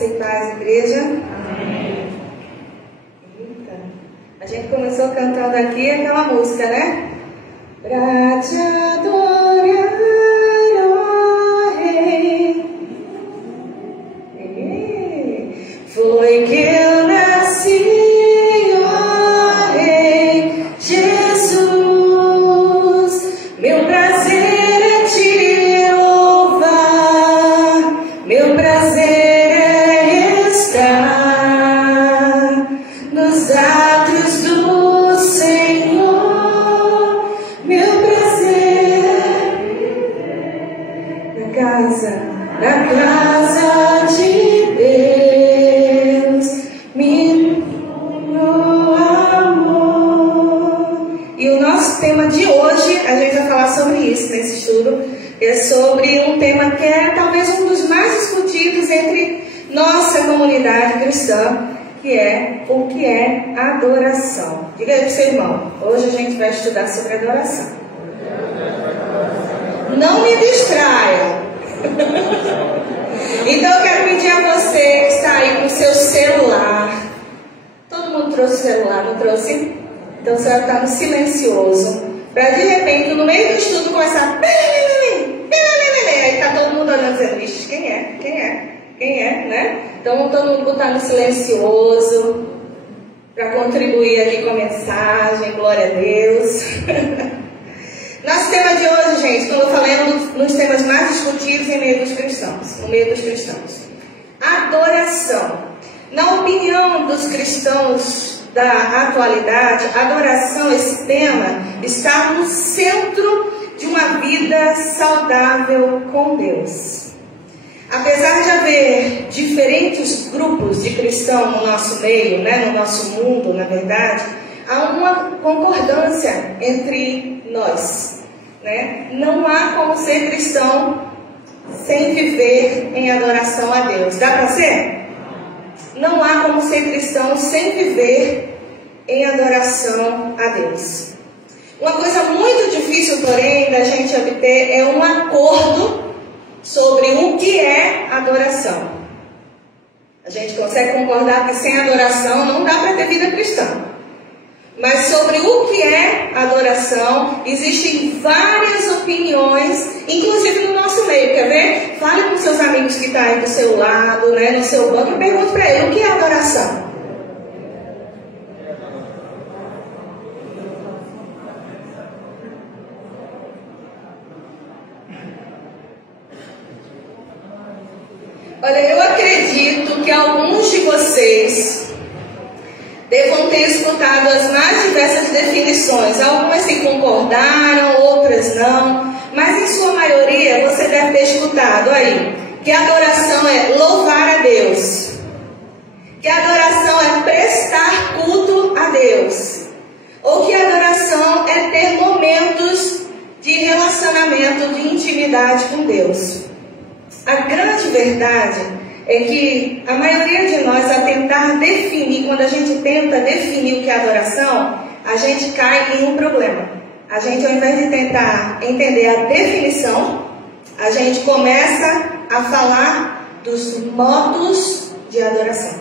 Graça e paz, igreja. Amém. Eita. A gente começou cantando aqui aquela música, né? Pra te adorar, ó Rei. Foi que eu nasci, ó Rei Jesus. Meu prazer é te louvar, meu prazer é estar nos átrios do Senhor. Meu prazer é na casa de Deus, meu amor. E o nosso tema de hoje, a gente vai falar sobre isso nesse estudo, é sobre um tema que é talvez um dos mais discutidos entre nossa comunidade cristã, que é o que é adoração. Diga aí para o seu irmão, hoje a gente vai estudar sobre adoração. Não me distraiam. Então eu quero pedir a você que está aí com o seu celular. Todo mundo trouxe celular, não trouxe? Então você vai estar no silencioso, para de repente no meio do estudo começar aí está todo mundo olhando e dizendo, ixi, quem é, né? Então todo mundo botar no silencioso para contribuir aqui com a mensagem. Glória a Deus. Nosso tema de hoje, gente, como eu falei, é um dos temas mais discutidos no meio dos cristãos. Adoração. Na opinião dos cristãos da atualidade, adoração, esse tema, está no centro de uma vida saudável com Deus. Apesar de haver diferentes grupos de cristãos no nosso meio, né, no nosso mundo, na verdade, há uma concordância entre nós, né? Não há como ser cristão sem viver em adoração a Deus. Dá para ser? Não há como ser cristão sem viver em adoração a Deus. Uma coisa muito difícil, porém, da gente obter é um acordo sobre o que é adoração. A gente consegue concordar que sem adoração não dá para ter vida cristã. Mas sobre o que é adoração, existem várias opiniões, inclusive no nosso meio. Quer ver? Fale com seus amigos que estão aí do seu lado, né, no seu banco, e pergunte para ele, o que é adoração? Olha, eu acredito que alguns de vocês devam ter escutado as mais diversas definições. Algumas se concordaram, outras não. Mas em sua maioria você deve ter escutado aí que adoração é louvar a Deus, que adoração é prestar culto a Deus, ou que adoração é ter momentos de relacionamento, de intimidade com Deus. A grande verdade é que a maioria de nós, a tentar definir, quando a gente tenta definir o que é adoração, a gente cai em um problema. A gente, ao invés de tentar entender a definição, a gente começa a falar dos modos de adoração.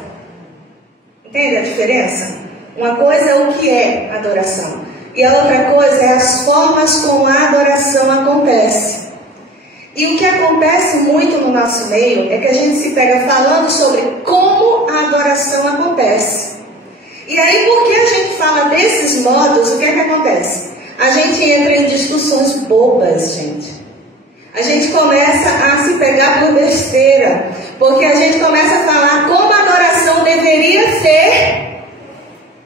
Entende a diferença? Uma coisa é o que é adoração, e a outra coisa é as formas como a adoração acontece. E o que acontece muito no nosso meio é que a gente se pega falando sobre como a adoração acontece. E aí, porque a gente fala desses modos, o que é que acontece? A gente entra em discussões bobas, gente. A gente começa a se pegar por besteira, porque a gente começa a falar como a adoração deveria ser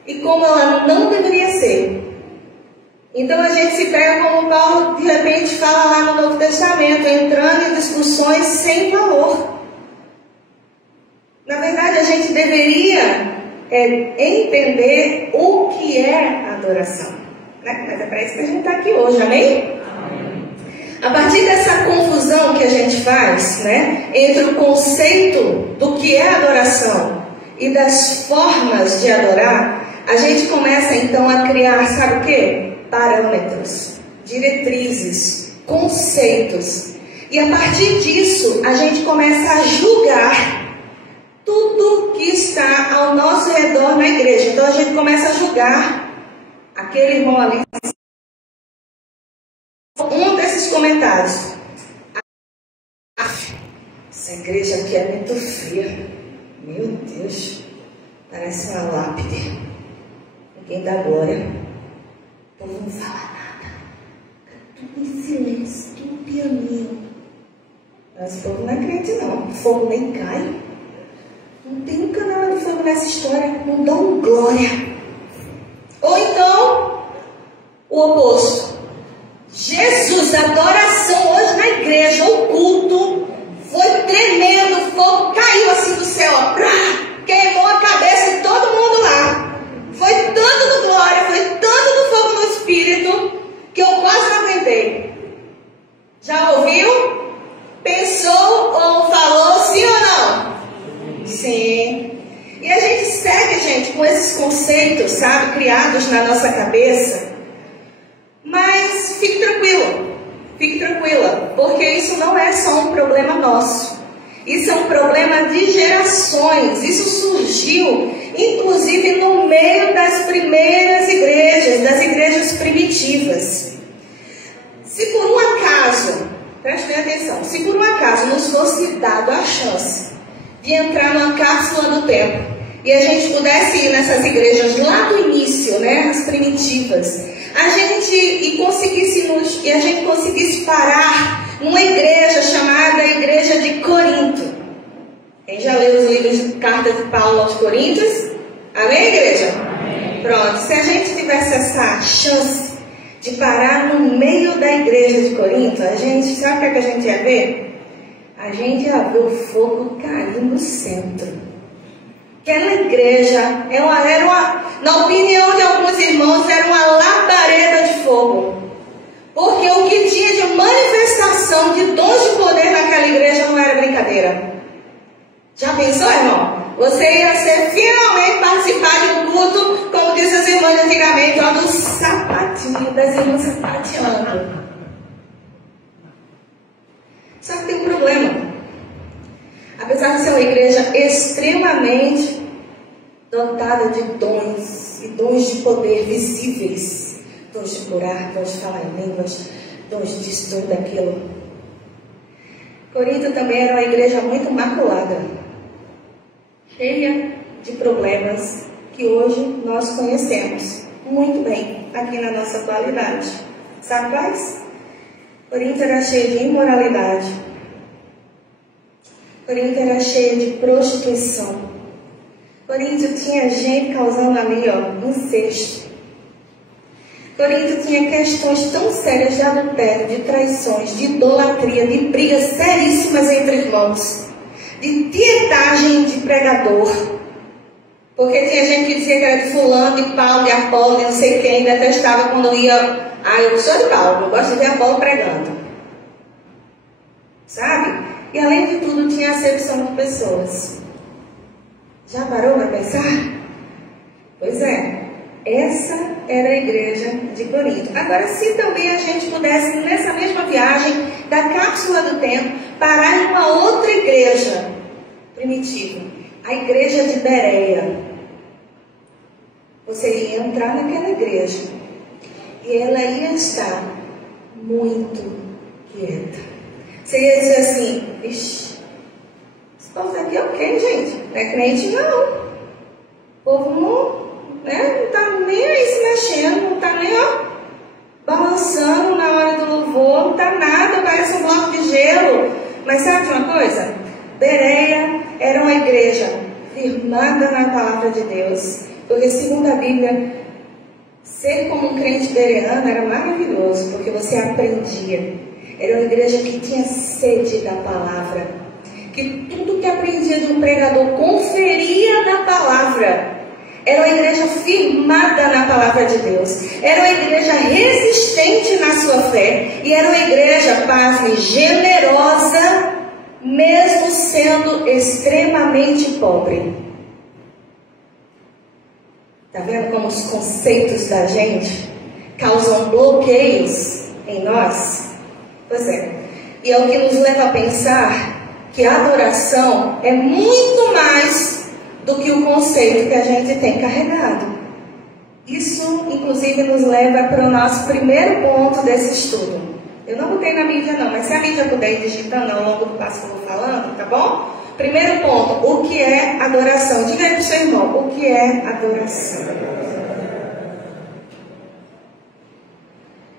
e como ela não deveria ser. Então a gente se pega como Paulo de repente fala lá no Novo Testamento, entrando em discussões sem valor. Na verdade, a gente deveria entender o que é adoração, né? Mas é para isso que a gente está aqui hoje, amém? A partir dessa confusão que a gente faz, né, entre o conceito do que é adoração e das formas de adorar, a gente começa então a criar, sabe o quê? Parâmetros, diretrizes, conceitos. E a partir disso, a gente começa a julgar tudo que está ao nosso redor na igreja. Então a gente começa a julgar aquele irmão ali. Um desses comentários: essa igreja aqui é muito fria. Meu Deus, parece uma lápide. Ninguém dá glória. O povo não fala nada. Fica tudo em silêncio, tudo pianinho. Mas o povo não é crente não. O fogo nem cai. Não tem um canal de fogo nessa história. Não dão glória. Ou então, o oposto. Jesus, a adoração hoje na igreja, o culto foi tremendo, o fogo caiu assim do céu, ó, queimou a cabeça de todo mundo lá. Foi tanto do glória, foi tanto do fogo no espírito, que eu quase não aguentei. Já ouviu? Pensou ou falou sim ou não? Sim. E a gente segue, gente, com esses conceitos, sabe, criados na nossa cabeça. Mas fique tranquila, porque isso não é só um problema nosso. Isso é um problema de gerações. Isso surgiu, inclusive, no meio das primeiras igrejas, das igrejas primitivas. Se por um acaso, preste bem atenção, se por um acaso nos fosse dado a chance de entrar numa cápsula do tempo e a gente pudesse ir nessas igrejas lá do início, né, as primitivas, a gente conseguisse parar numa igreja chamada Igreja de Corinto. Quem já leu os livros de carta de Paulo aos Coríntios? Amém, igreja? Amém. Pronto, se a gente tivesse essa chance de parar no meio da igreja de Corinto, a gente, sabe o que a gente ia ver? A gente ia ver o fogo cair no centro. Aquela igreja na opinião de alguns irmãos, era uma labareda de fogo. Porque o que tinha de manifestação de dons de poder naquela igreja não era brincadeira. Já pensou, irmão? Você ia ser finalmente participar de um culto, como dizem as irmãs antigamente, ó, do sapatinho das irmãs sapateando. Só que tem um problema. Apesar de ser uma igreja extremamente dotada de dons, e dons de poder visíveis, dons de curar, dons de falar em línguas, dons disso, dons daquilo, Corinto também era uma igreja muito maculada, cheia de problemas que hoje nós conhecemos muito bem aqui na nossa atualidade. Sabe quais? Corinto era cheia de imoralidade. Corinto era cheia de prostituição. Corinto tinha gente causando ali, ó, incesto. Corinto tinha questões tão sérias de adultério, de traições, de idolatria, de brigas seríssimas entre irmãos, de tietagem de pregador. Porque tinha gente que dizia que era de fulano, de Paulo, de Apolo, de não sei quem, detestava quando ia. Ah, eu sou de Paulo, eu gosto de ver Apolo pregando. Sabe? E além de tudo, tinha acepção de pessoas. Já parou para pensar? Pois é, essa era a igreja de Corinto. Agora, se também a gente pudesse, nessa mesma viagem da cápsula do tempo, parar em uma outra igreja primitiva, a igreja de Bereia, você ia entrar naquela igreja e ela ia estar muito quieta. Você ia dizer assim: ixi, esse povo aqui é o quê, gente? Não é crente, não. O povo não tá nem aí se mexendo, não tá nem, ó, balançando na hora do louvor, não tá nada, parece um bloco de gelo. Mas sabe de uma coisa? Bereia era uma igreja firmada na palavra de Deus, porque segundo a Bíblia, ser como um crente bereano era maravilhoso, porque você aprendia. Era uma igreja que tinha sede da palavra, que tudo que aprendia de um pregador conferia na palavra. Era uma igreja firmada na palavra de Deus. Era uma igreja resistente na sua fé. E era uma igreja, pasme, generosa, mesmo sendo extremamente pobre. Está vendo como os conceitos da gente causam bloqueios em nós? Pois é. E é o que nos leva a pensar que a adoração é muito mais do que o conceito que a gente tem carregado. Isso, inclusive, nos leva para o nosso primeiro ponto desse estudo. Eu não botei na mídia não, mas se a mídia puder ir digitando ao longo do passo que eu vou falando, tá bom? Primeiro ponto, o que é adoração? Diga aí para o seu irmão, o que é adoração?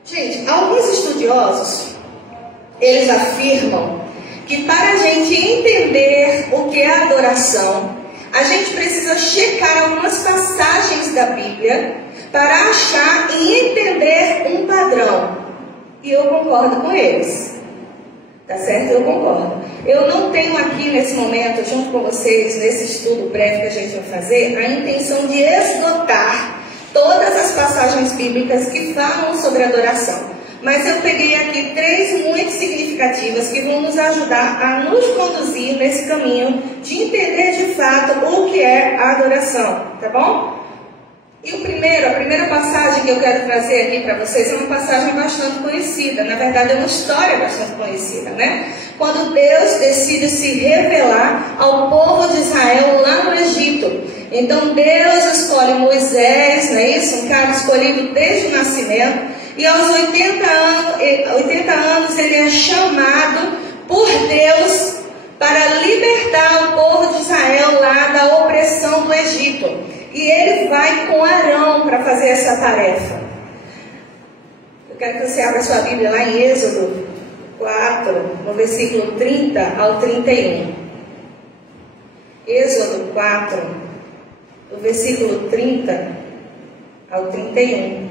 Gente, alguns estudiosos, eles afirmam que para a gente entender o que é adoração, a gente precisa checar algumas passagens da Bíblia para achar e entender um padrão. E eu concordo com eles. Tá certo? Eu concordo. Eu não tenho aqui nesse momento, junto com vocês, nesse estudo breve que a gente vai fazer, a intenção de esgotar todas as passagens bíblicas que falam sobre adoração. Mas eu peguei aqui 3 muito significativas que vão nos ajudar a nos conduzir nesse caminho de entender de fato o que é a adoração, tá bom? E a primeira passagem que eu quero trazer aqui para vocês é uma passagem bastante conhecida. Na verdade, é uma história bastante conhecida, né? Quando Deus decide se revelar ao povo de Israel lá no Egito. Então, Deus escolhe Moisés, não é isso? Um cara escolhido desde o nascimento. E aos 80 anos ele é chamado por Deus para libertar o povo de Israel lá da opressão do Egito. E ele vai com Arão para fazer essa tarefa. Eu quero que você abra sua Bíblia lá em Êxodo 4, no versículo 30 ao 31. Êxodo 4, do versículo 30 ao 31.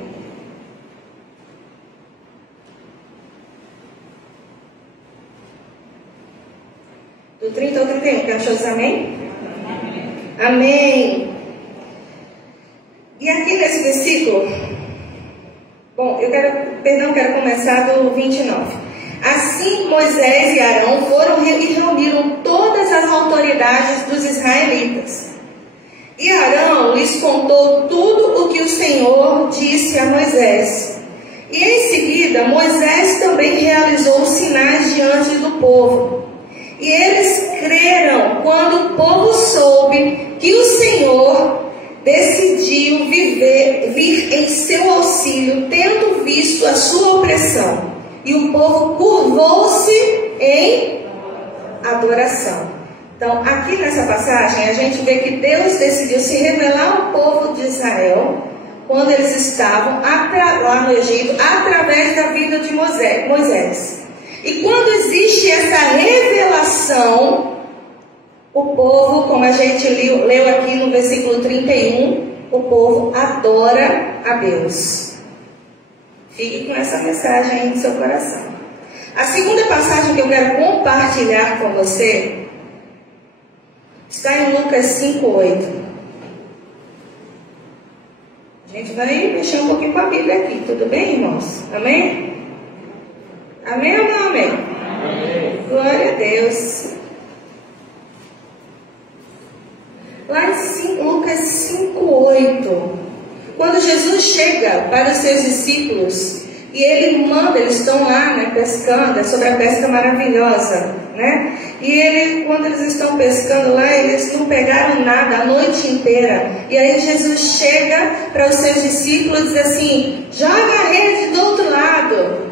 Do 30 ao 31, quer achar os amém? Amém. E aqui nesse versículo, quero começar do 29. Assim Moisés e Arão foram e reuniram todas as autoridades dos israelitas. E Arão lhes contou tudo o que o Senhor disse a Moisés. E em seguida Moisés também realizou sinais diante do povo. E eles creram quando o povo soube que o Senhor decidiu vir em seu auxílio, tendo visto a sua opressão. E o povo curvou-se em adoração. Então, aqui nessa passagem, a gente vê que Deus decidiu se revelar ao povo de Israel, quando eles estavam lá no Egito, através da vida de Moisés. E quando existe essa revelação, o povo, como a gente leu aqui no versículo 31, o povo adora a Deus. Fique com essa mensagem aí no seu coração. A segunda passagem que eu quero compartilhar com você está em Lucas 5:8. A gente vai mexer um pouquinho com a Bíblia aqui, tudo bem, irmãos? Amém? Amém ou não amém? Amém. Glória a Deus. Lá em Lucas 5:8, quando Jesus chega para os seus discípulos e ele manda, eles estão lá, né, pescando, é sobre a pesca maravilhosa, né? E quando eles estão pescando lá, eles não pegaram nada a noite inteira. E aí Jesus chega para os seus discípulos e diz assim: joga a rede do outro lado.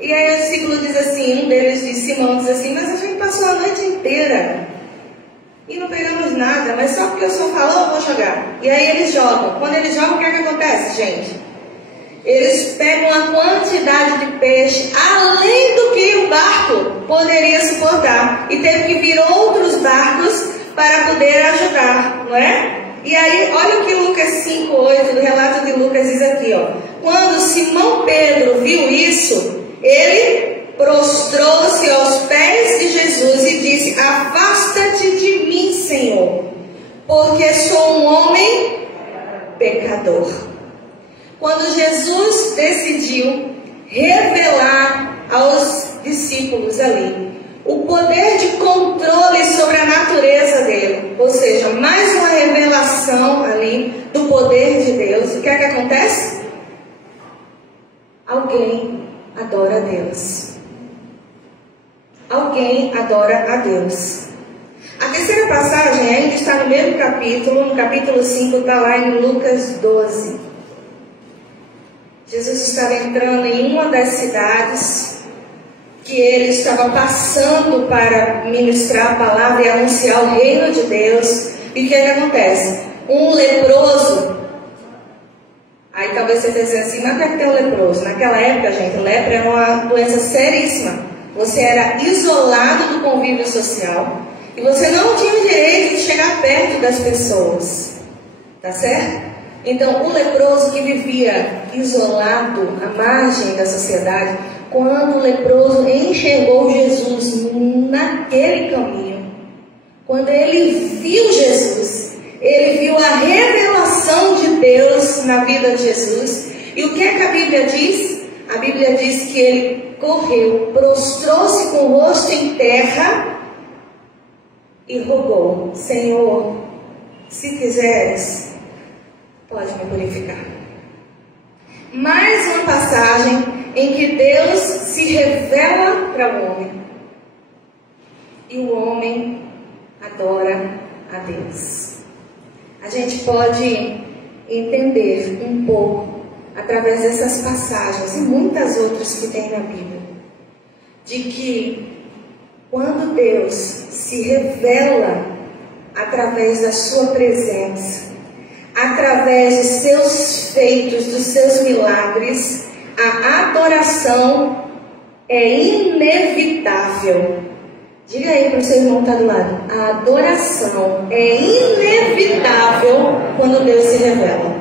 E aí o discípulo diz assim, um deles diz, Simão, diz assim: mas a gente passou a noite inteira e não pegamos nada, mas só porque o Senhor falou, eu vou jogar. E aí eles jogam. Quando eles jogam, o que é que acontece, gente? Eles pegam uma quantidade de peixe além do que o barco poderia suportar. E teve que vir outros barcos para poder ajudar, não é? E aí, olha o que Lucas 5:8, do relato de Lucas, diz aqui, ó. Quando Simão Pedro viu isso, ele prostrou-se aos pés de Jesus e disse: afasta-te de mim, Senhor, porque sou um homem pecador. Quando Jesus decidiu revelar aos discípulos ali o poder de controle sobre a natureza dele, ou seja, mais uma revelação ali do poder de Deus, o que é que acontece? Alguém adora a Deus. Alguém adora a Deus. A terceira passagem ainda está no mesmo capítulo, no capítulo 5, está lá em Lucas 12. Jesus estava entrando em uma das cidades que ele estava passando para ministrar a palavra e anunciar o reino de Deus. E o que acontece? Um leproso. Aí talvez você pense assim, mas por que tem um leproso? Naquela época, gente, lepra era uma doença seríssima. Você era isolado do convívio social e você não tinha direito de chegar perto das pessoas. Tá certo? Então, o leproso que vivia isolado, à margem da sociedade, quando o leproso enxergou Jesus naquele caminho, quando ele viu Jesus, ele viu a revelação de Deus na vida de Jesus. E o que é que a Bíblia diz? A Bíblia diz que ele correu, prostrou-se com o rosto em terra e rogou: Senhor, se quiseres, pode me purificar. Mais uma passagem em que Deus se revela para o homem. E o homem adora a Deus. A gente pode entender um pouco, através dessas passagens e muitas outras que tem na Bíblia, de que quando Deus se revela através da sua presença, através dos seus feitos, dos seus milagres, a adoração é inevitável. Diga aí para o seu irmão que está do lado: a adoração é inevitável quando Deus se revela.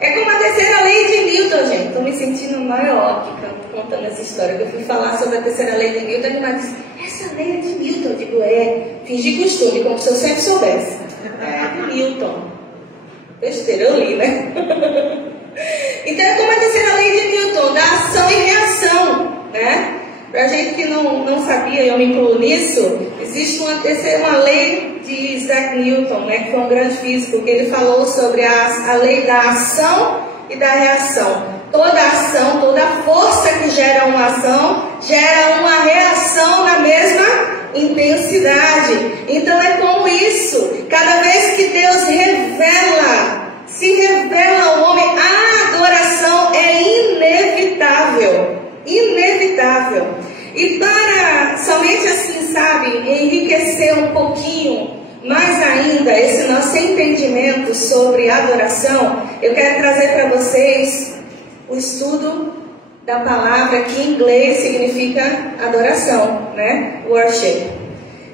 É como a terceira lei de Newton, gente. Estou me sentindo maior contando essa história. Eu fui falar sobre a terceira lei de Newton e mais disse: essa lei é de Newton. Eu digo: fingi costume, como se eu sempre soubesse. É de Newton. Besteira, eu li, né? Então é como a terceira lei de Newton, da ação e reação, né? Para gente que não sabia, eu me incluo nisso, existe uma lei de Isaac Newton, né, que foi um grande físico, que ele falou sobre a lei da ação e da reação. Toda ação, toda força que gera uma ação, gera uma reação na mesma intensidade. Então é como isso, cada vez que Deus se revela ao homem, a adoração é inevitável. Inevitável. E para somente assim, sabe, enriquecer um pouquinho mais ainda esse nosso entendimento sobre adoração, eu quero trazer para vocês o estudo da palavra que em inglês significa adoração, né? Worship.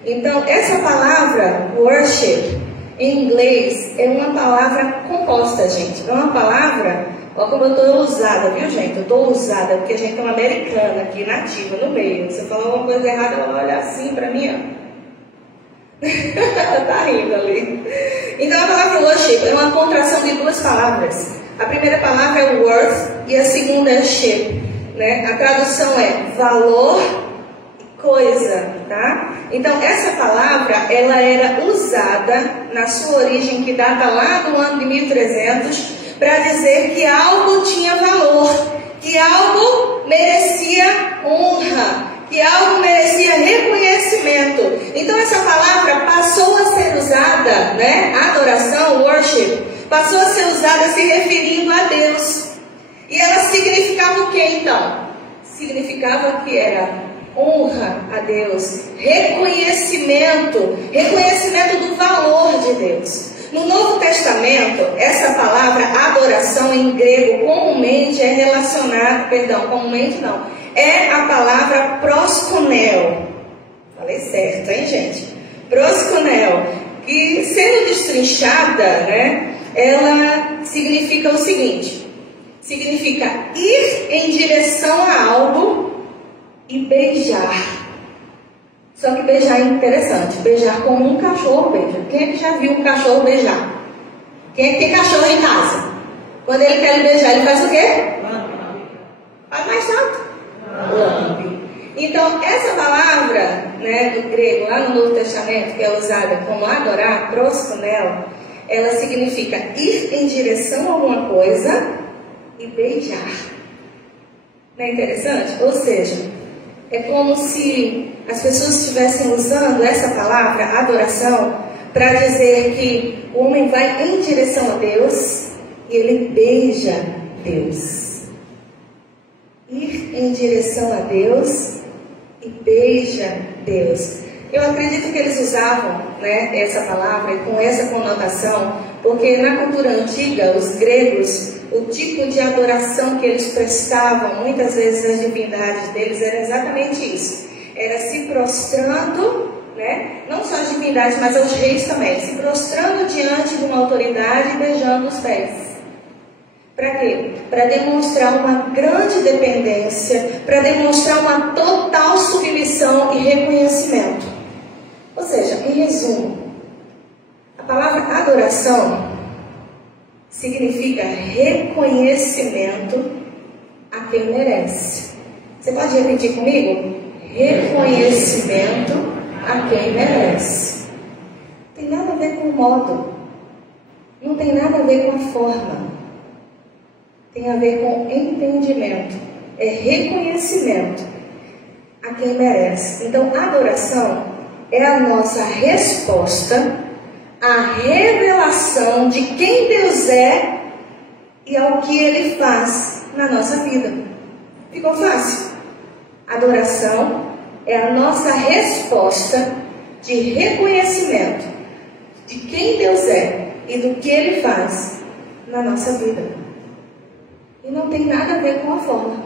Então, essa palavra worship em inglês é uma palavra composta, gente. É uma palavra, olha como eu estou usada, viu, gente? Eu estou usada porque a gente é uma americana aqui, nativa, no meio. Se eu falar alguma coisa errada, ela vai olhar assim para mim, ó. Ela tá rindo ali. Então, a palavra worship é uma contração de duas palavras. A primeira palavra é worth e a segunda é ship, né? A tradução é valor e coisa, tá? Então, essa palavra, ela era usada na sua origem, que data lá do ano de 1300, para dizer que algo tinha valor, que algo merecia honra, que algo merecia reconhecimento. Então, essa palavra passou a ser usada, né? Adoração, worship, passou a ser usada se referindo a Deus. E ela significava o que então? Significava que era honra a Deus, reconhecimento do valor de Deus. No Novo Testamento, essa palavra adoração em grego comumente é relacionada, é a palavra proskuneo. Falei certo, hein, gente? Proskuneo, que sendo destrinchada, né, ela significa o seguinte: significa ir em direção a algo e beijar. Só que beijar é interessante. Beijar como um cachorro beija. Quem é que já viu um cachorro beijar? Quem é que tem cachorro em casa? Quando ele quer beijar, ele faz o quê? Faz mais alto. Lambe. Então, essa palavra, né, do grego, lá no Novo Testamento, que é usada como adorar, proskuneo, ela significa ir em direção a alguma coisa e beijar. Não é interessante? Ou seja, É como se as pessoas estivessem usando essa palavra, adoração, para dizer que o homem vai em direção a Deus e ele beija Deus. Ir em direção a Deus e beija Deus. Eu acredito que eles usavam, essa palavra com essa conotação, porque na cultura antiga, os gregos, o tipo de adoração que eles prestavam, muitas vezes às divindades deles, era exatamente isso. Era se prostrando, não só às divindades, mas aos reis também, se prostrando diante de uma autoridade e beijando os pés. Para quê? Para demonstrar uma grande dependência, para demonstrar uma total submissão e reconhecimento. Ou seja, em resumo, a palavra adoração significa reconhecimento a quem merece. Você pode repetir comigo? Reconhecimento a quem merece. Não tem nada a ver com o modo, não tem nada a ver com a forma, tem a ver com entendimento, é reconhecimento a quem merece. Então, adoração é a nossa resposta à revelação de quem Deus é e ao que Ele faz na nossa vida. Ficou fácil? Adoração é a nossa resposta de reconhecimento de quem Deus é e do que Ele faz na nossa vida. E não tem nada a ver com a forma.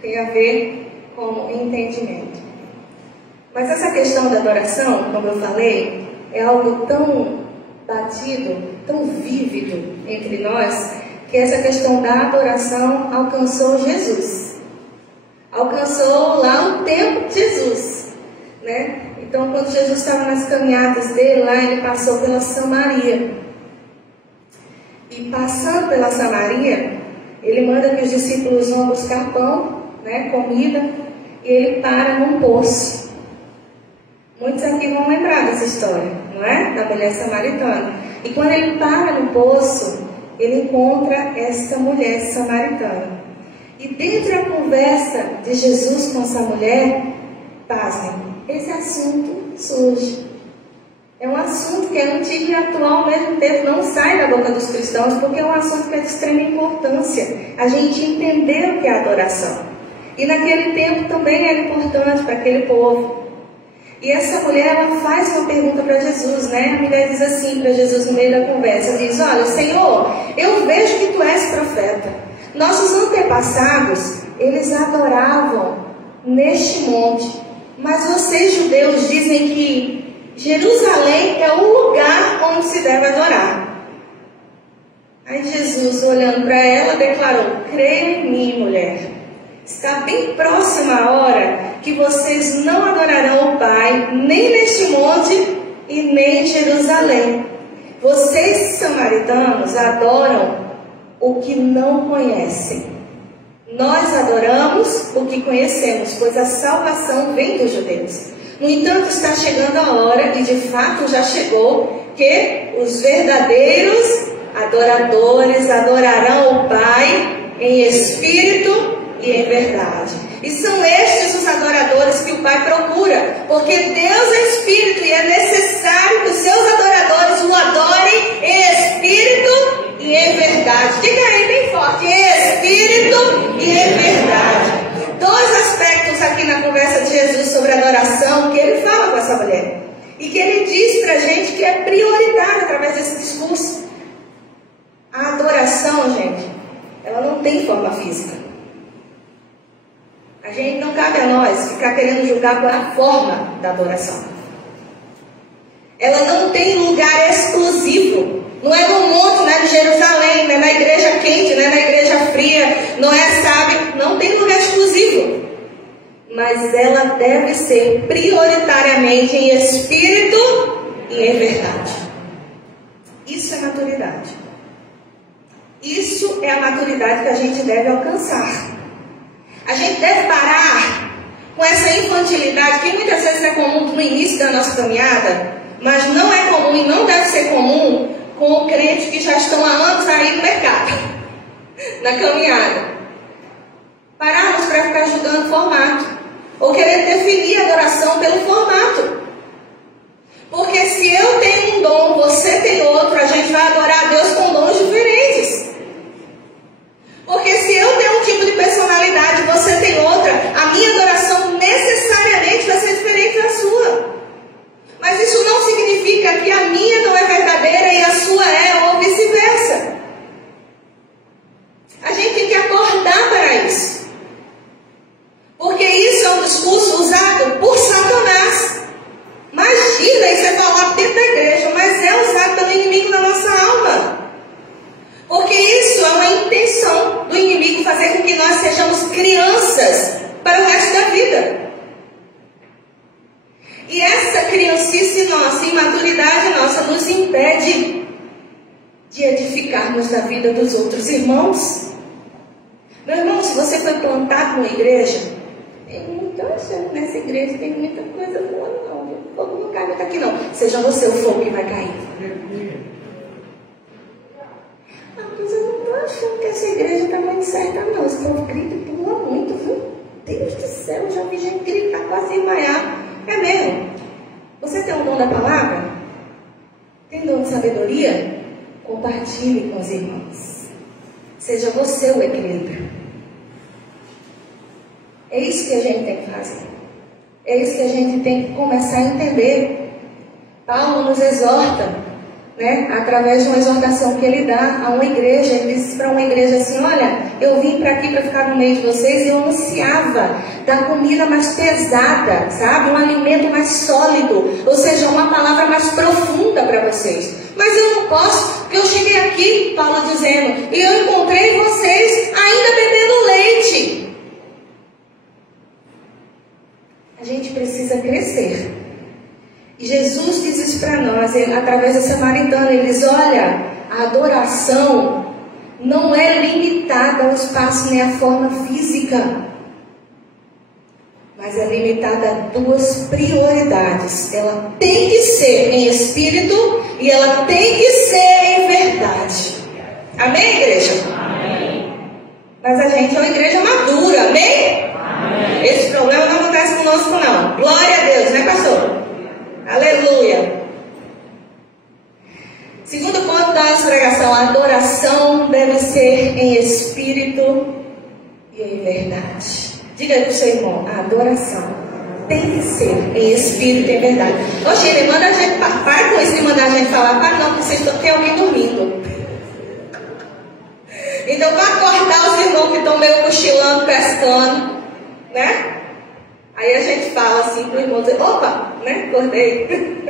Tem a ver com o entendimento. Mas essa questão da adoração, como eu falei, é algo tão batido, tão vívido entre nós, que essa questão da adoração alcançou Jesus. Alcançou lá o tempo de Jesus, Então, quando Jesus estava nas caminhadas dele, lá ele passou pela Samaria. E passando pela Samaria, ele manda que os discípulos vão buscar pão, comida, e ele para num poço. Muitos aqui vão lembrar dessa história, não é? Da mulher samaritana. E quando ele para no poço, ele encontra esta mulher samaritana. E dentro da conversa de Jesus com essa mulher, pasmem, esse assunto surge. É um assunto que é antigo e atual ao mesmo tempo, não sai da boca dos cristãos, porque é um assunto que é de extrema importância. A gente entender o que é adoração. E naquele tempo também era importante para aquele povo. E essa mulher, ela faz uma pergunta para Jesus, A mulher diz assim para Jesus no meio da conversa, diz: olha, Senhor, eu vejo que tu és profeta. Nossos antepassados, eles adoravam neste monte, mas vocês, judeus, dizem que Jerusalém é o lugar onde se deve adorar. Aí Jesus, olhando para ela, declarou: creia em mim, mulher. Está bem próxima a hora que vocês não adorarão o Pai, nem neste monte e nem em Jerusalém. Vocês, samaritanos, adoram o que não conhecem. Nós adoramos o que conhecemos, pois a salvação vem dos judeus. No entanto, está chegando a hora, e de fato já chegou, que os verdadeiros adoradores adorarão o Pai em espírito e em verdade. E são estes os adoradores que o Pai procura, porque Deus é espírito e é necessário que os seus adoradores o adorem em espírito e em verdade. Diga aí bem forte: em espírito e em verdade. Dois aspectos aqui na conversa de Jesus sobre adoração que ele fala com essa mulher e que ele diz pra gente que é prioritário através desse discurso. A adoração, gente, ela não tem forma física. A gente não cabe a nós ficar querendo julgar qual é a forma da adoração. Ela não tem lugar exclusivo. Não é no monte, de Jerusalém, não é na igreja quente, não é na igreja fria, não é, não tem lugar exclusivo. Mas ela deve ser prioritariamente em espírito e em verdade. Isso é maturidade. Isso é a maturidade que a gente deve alcançar. A gente deve parar com essa infantilidade que muitas vezes é comum no início da nossa caminhada, mas não é comum e não deve ser comum com o crente que já estão há anos aí no mercado, na caminhada. Pararmos com para ficar julgando formato, ou querer definir a adoração pelo formato. Porque se eu tenho um dom, você tem outro, a gente vai adorar a Deus com dons diferentes. Porque se eu tenho um tipo de personalidade, você tem outra, a minha adoração necessariamente vai ser diferente da sua. Mas isso não significa que a minha não é verdadeira e a sua é, ou vice-versa. A gente tem que acordar para isso. Porque isso é um discurso usado por Satanás. Imagina isso é falado dentro da igreja, mas é usado pelo inimigo na nossa alma. Porque isso é uma intenção do inimigo fazer com que nós sejamos crianças para o resto da vida. E essa criancice nossa, imaturidade nossa, nos impede de edificarmos na vida dos outros irmãos. Meu irmão, se você foi plantado numa igreja, tem muita achando nessa igreja, tem muita coisa boa não. O fogo não cai muito aqui não. Seja você o fogo que vai cair. Mas eu não estou achando que essa igreja está muito certa não. Esse povo grita e pula muito, viu? Deus do céu, já vi gente gritar quase desmaiar. É mesmo? Você tem o dom da palavra? Tem dom de sabedoria? Compartilhe com os irmãos. Seja você o equilíbrio. É isso que a gente tem que fazer. É isso que a gente tem que começar a entender. Paulo nos exorta, né, através de uma exortação que ele dá a uma igreja. Ele diz para uma igreja assim: olha, eu vim para aqui para ficar no meio de vocês e eu anunciava da comida mais pesada, sabe? Um alimento mais sólido, ou seja, uma palavra mais profunda para vocês. Mas eu não posso, porque eu cheguei aqui, Paulo dizendo, e eu encontrei vocês ainda bebendo leite. A gente precisa crescer. E Jesus diz isso para nós, através da samaritana. Ele diz: olha, a adoração não é limitada ao espaço nem à forma física, mas é limitada a duas prioridades. Ela tem que ser em espírito e ela tem que ser em verdade. Amém, igreja? Amém. Mas a gente é uma igreja madura, amém? Amém. Esse problema não acontece conosco não. Glória a Deus, né, pastor? Aleluia. Segundo ponto da nossa pregação: a adoração deve ser em espírito e em verdade. Diga aí para o seu irmão: a adoração tem que ser em espírito e em verdade. Oxe, ele manda a gente, para com isso de mandar a gente falar, para não, porque vocês tem alguém dormindo. Então, para acordar os irmãos que estão meio cochilando, pescando, né? Aí a gente fala assim para o irmão, dizer: opa, né? Acordei.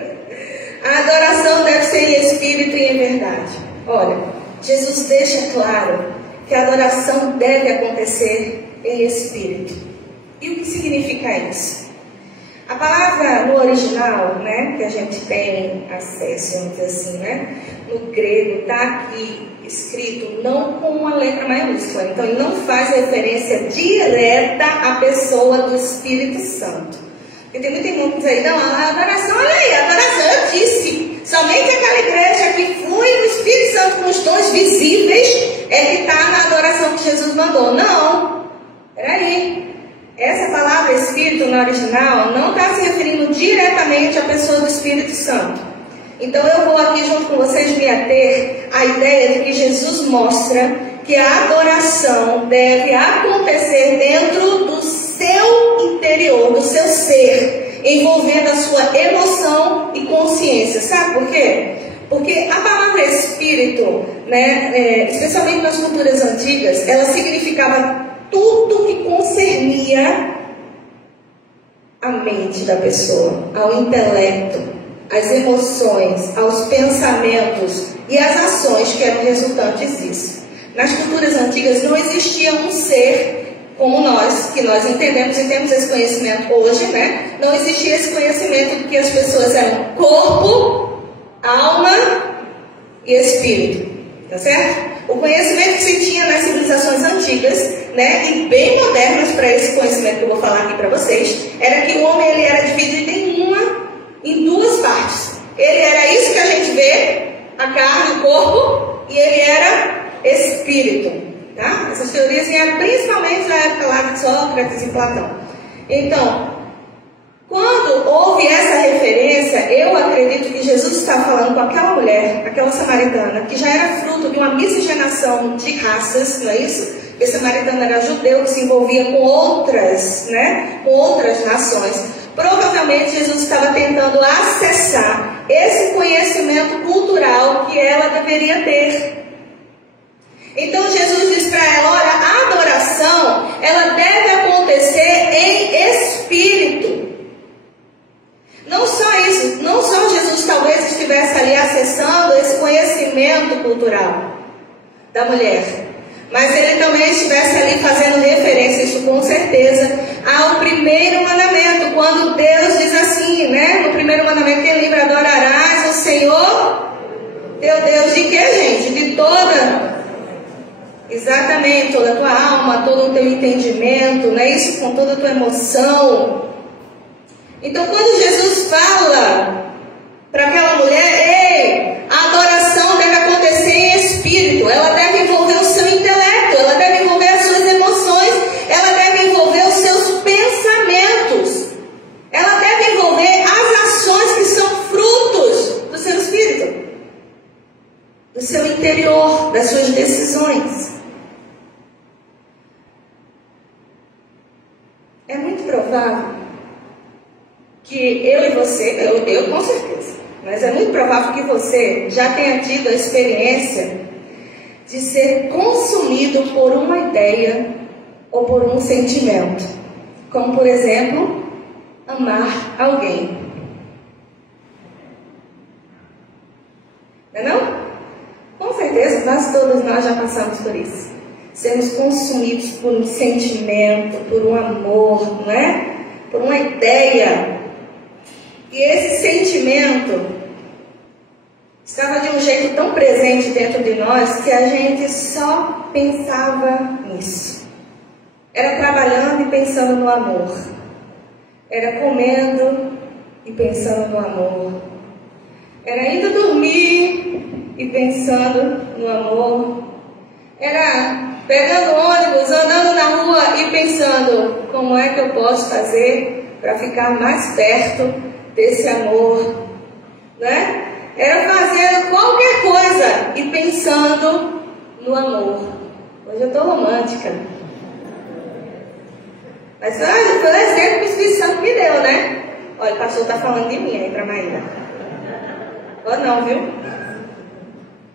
A adoração deve ser em espírito e em verdade. Olha, Jesus deixa claro que a adoração deve acontecer em espírito. E o que significa isso? A palavra no original, né, que a gente tem acesso, vamos dizer assim, né, no grego, está aqui escrito não com uma letra maiúscula. Então ele não faz referência direta à pessoa do Espírito Santo. Porque tem muito irmão que diz aí: não, a adoração, olha aí, a adoração eu disse, somente aquela igreja que flui no Espírito Santo com os dons visíveis é que está na adoração que Jesus mandou. Não, peraí. Essa palavra Espírito no original não está se referindo diretamente à pessoa do Espírito Santo. Então eu vou aqui junto com vocês me ater à ideia de que Jesus mostra que a adoração deve acontecer dentro do seu interior, do seu ser, envolvendo a sua emoção e consciência. Sabe por quê? Porque a palavra Espírito, né, especialmente nas culturas antigas, ela significava tudo que concernia a mente da pessoa, ao intelecto, às emoções, aos pensamentos e às ações que eram resultantes disso. Nas culturas antigas não existia um ser como nós, que nós entendemos e temos esse conhecimento hoje, né? Não existia esse conhecimento de que as pessoas eram corpo, alma e espírito, tá certo? O conhecimento que se tinha nas civilizações antigas, né, e bem modernas para esse conhecimento que eu vou falar aqui para vocês, era que o homem ele era dividido em duas partes. Ele era isso que a gente vê, a carne, o corpo, e ele era espírito. Tá? Essas teorias vieram principalmente na época lá de Sócrates e Platão. Então, quando houve essa referência, eu acredito que Jesus está falando com aquela mulher, aquela samaritana, que já era fruto de uma miscigenação de raças, não é isso? Porque samaritano era judeu que se envolvia com outras, né? Com outras nações. Provavelmente Jesus estava tentando acessar esse conhecimento cultural que ela deveria ter. Então Jesus diz para ela, olha, a adoração, ela deve acontecer em espírito. Não só isso, não só Jesus talvez estivesse ali acessando esse conhecimento cultural da mulher, mas ele também estivesse ali fazendo referência, isso com certeza, ao primeiro mandamento, quando Deus diz assim, né? No primeiro mandamento, que livro, adorarás o Senhor, teu Deus, de quê, gente? De toda... Exatamente, toda a tua alma, todo o teu entendimento, não é isso? Com toda a tua emoção. Então, quando Jesus fala para aquela mulher, ei, a adoração deve acontecer em espírito, ela deve envolver o seu intelecto, ela deve envolver as suas emoções, ela deve envolver os seus pensamentos, ela deve envolver as ações que são frutos do seu espírito, do seu interior, das suas decisões. É muito provável que eu e você, eu com certeza, mas é muito provável que você já tenha tido a experiência de ser consumido por uma ideia ou por um sentimento, como por exemplo, amar alguém. Não é não? Com certeza, quase todos nós já passamos por isso. Sermos consumidos por um sentimento, por um amor, não é? Por uma ideia. E esse sentimento estava de um jeito tão presente dentro de nós que a gente só pensava nisso. Era trabalhando e pensando no amor. Era comendo e pensando no amor. Era indo dormir e pensando no amor. Era pegando ônibus, andando na rua e pensando como é que eu posso fazer para ficar mais perto desse amor, né? Era fazendo qualquer coisa e pensando no amor. Hoje eu estou romântica. Mas olha, foi o exemplo que o Espírito Santo me deu, né? Olha, o pastor está falando de mim aí para Maíra. Ou não, viu?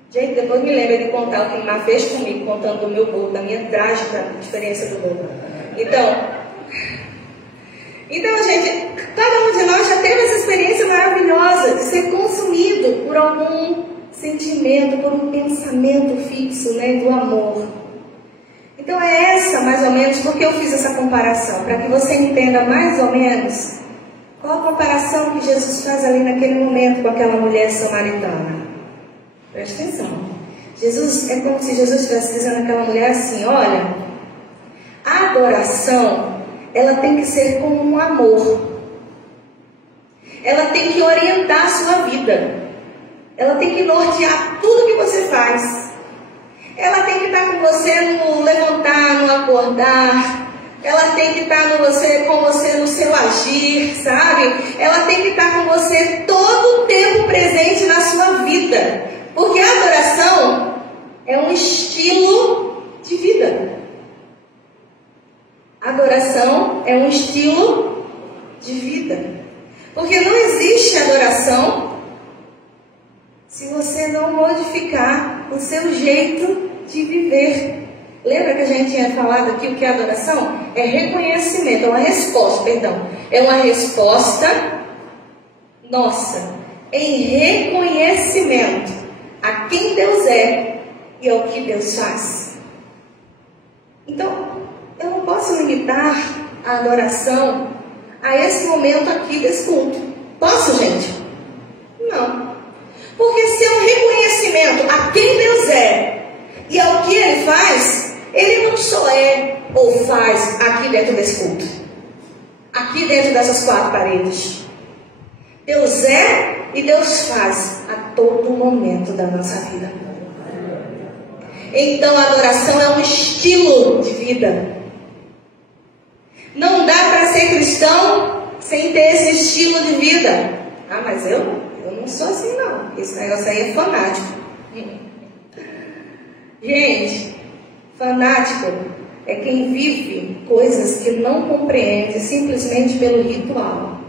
Gente, depois me lembra de contar o que Má fez comigo, contando do meu bolo, da minha trágica experiência do bolo. Então, gente, cada um de nós já teve essa experiência maravilhosa de ser consumido por algum sentimento, por um pensamento fixo, né, do amor. Então é essa, mais ou menos, porque eu fiz essa comparação, para que você entenda mais ou menos qual a comparação que Jesus faz ali naquele momento com aquela mulher samaritana. Presta atenção. É como se Jesus estivesse dizendo àquela mulher assim, olha, a adoração, ela tem que ser como um amor. Ela tem que orientar a sua vida. Ela tem que nortear tudo que você faz. Ela tem que estar com você no levantar, no acordar. Ela tem que estar com você no seu agir, sabe? Ela tem que estar com você todo o tempo presente na sua vida. Porque a adoração é um estilo de vida. A adoração é um estilo de vida. Porque não existe adoração se você não modificar o seu jeito de viver. Lembra que a gente tinha falado aqui o que é adoração? É reconhecimento, é uma resposta, perdão. É uma resposta nossa em reconhecimento a quem Deus é e ao que Deus faz. Então, eu não posso limitar a adoração a esse momento aqui desse culto. Posso, gente? Não. Porque se é um reconhecimento a quem Deus é e ao que Ele faz, Ele não só é ou faz aqui dentro desse culto, aqui dentro dessas quatro paredes. Deus é e Deus faz a todo momento da nossa vida. Então a adoração é um estilo de vida. Não dá para ser cristão sem ter esse estilo de vida. Ah, mas eu não sou assim não. Esse negócio aí é fanático. Gente, fanático é quem vive coisas que não compreende simplesmente pelo ritual.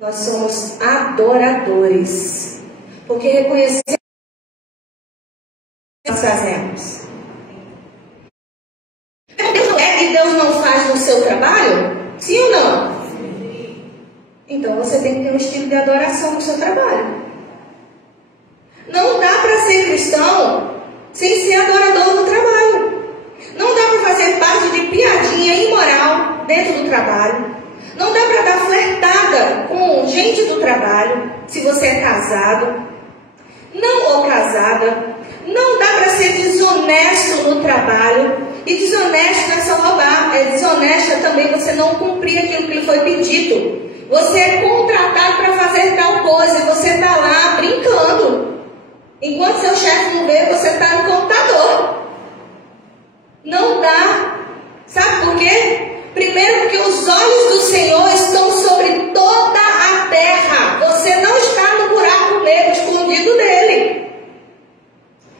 Nós somos adoradores, porque reconhecemos o que nós fazemos. E Deus não faz no seu trabalho? Sim ou não? Então você tem que ter um estilo de adoração no seu trabalho. Não dá para ser cristão sem ser adorador no trabalho. Não dá para fazer parte de piadinha imoral dentro do trabalho. Não dá para dar flertada com gente do trabalho, se você é casado, não ou casada. Não dá para ser desonesto no trabalho. E desonesto não é só roubar, é desonesta também você não cumprir aquilo que lhe foi pedido. Você é contratado para fazer tal coisa e você está lá brincando. Enquanto seu chefe não vê, você está no computador. Não dá. Sabe por quê? Primeiro, porque os olhos do Senhor estão sobre toda a terra. Você não está no buraco negro escondido dele.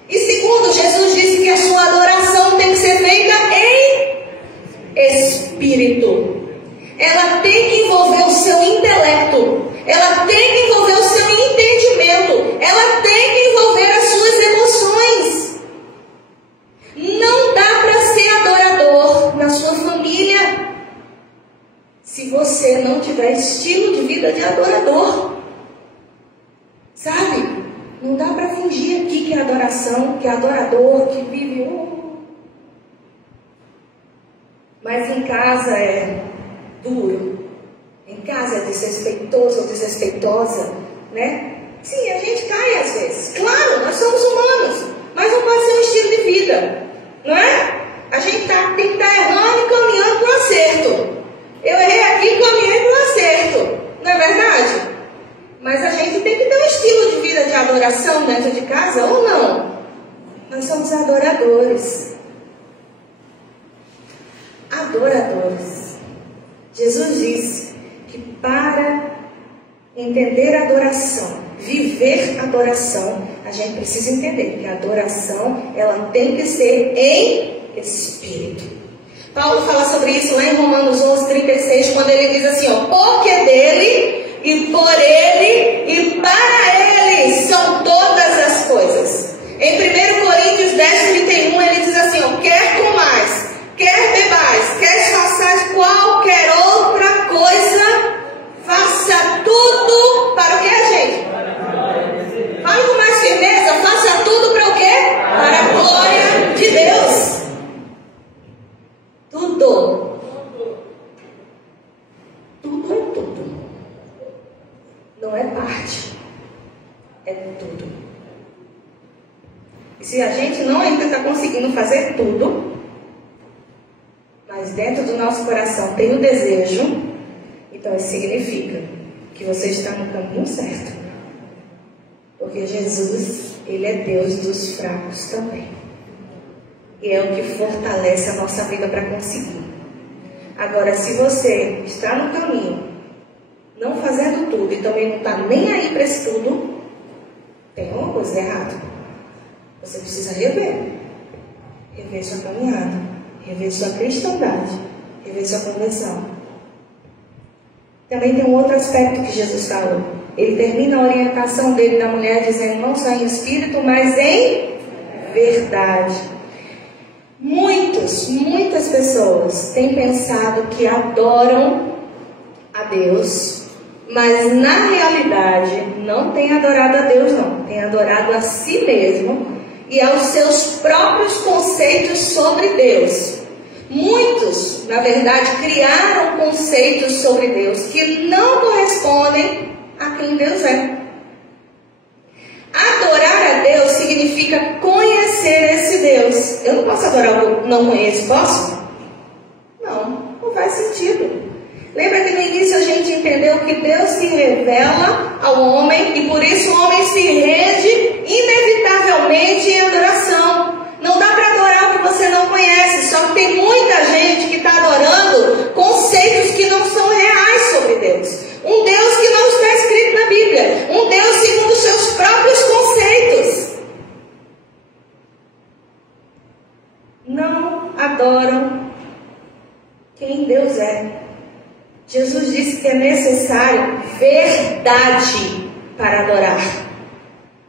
E segundo, Jesus disse que a sua adoração tem que ser feita em espírito. Ela tem que envolver o seu intelecto. Ela tem que envolver o seu entendimento. Ela tem que envolver as suas emoções. Não dá para ser adorador na sua família se você não tiver estilo de vida de adorador. Sabe? Não dá para fingir aqui que é adoração, que é adorador, que vive... Mas em casa é duro. Em casa é desrespeitoso ou desrespeitosa, né? Sim, a gente cai às vezes. Claro, nós somos humanos. Mas não pode ser um estilo de vida, não é? A gente tem que estar errando e caminhando para o acerto. Eu errei aqui e caminhei para o acerto. Não é verdade? Mas a gente tem que ter um estilo de vida de adoração dentro de casa ou não? Nós somos adoradores. Adoradores. Jesus disse que para entender a adoração, viver a adoração, a gente precisa entender que a adoração, ela tem que ser em espírito. Paulo fala sobre isso lá em Romanos 11:36, quando ele diz assim, ó, porque dele, e por ele, e para ele são todas as coisas. Em 1 Coríntios 10:31, ele diz assim, ó, quer comais, quer bebais, quer façais qualquer outra coisa, faça tudo para o que, gente? Fala com mais firmeza, faça tudo para o quê? Para a glória de Deus. Tudo. Tudo é tudo. Não é parte. É tudo. E se a gente não ainda está conseguindo fazer tudo, mas dentro do nosso coração tem o desejo, então isso significa que você está no caminho certo. Porque Jesus, Ele é Deus dos fracos também. E é o que fortalece a nossa vida para conseguir. Agora, se você está no caminho, não fazendo tudo e também não está nem aí para isso tudo, tem alguma coisa errada. Você precisa rever. Rever sua caminhada, rever sua cristandade, rever sua conversão. Também tem um outro aspecto que Jesus falou. Ele termina a orientação dele da mulher dizendo, não só em espírito, mas em verdade. Muitas pessoas têm pensado que adoram a Deus, mas na realidade não têm adorado a Deus, não. Têm adorado a si mesmo e aos seus próprios conceitos sobre Deus. Muitos, na verdade, criaram conceitos sobre Deus que não correspondem a quem Deus é. Adorar a Deus significa conhecer esse Deus. Eu não posso adorar o que eu não conheço, posso? Não faz sentido. Lembra que no início a gente entendeu que Deus se revela ao homem e por isso o homem se rende inevitavelmente em adoração. que é necessário verdade para adorar.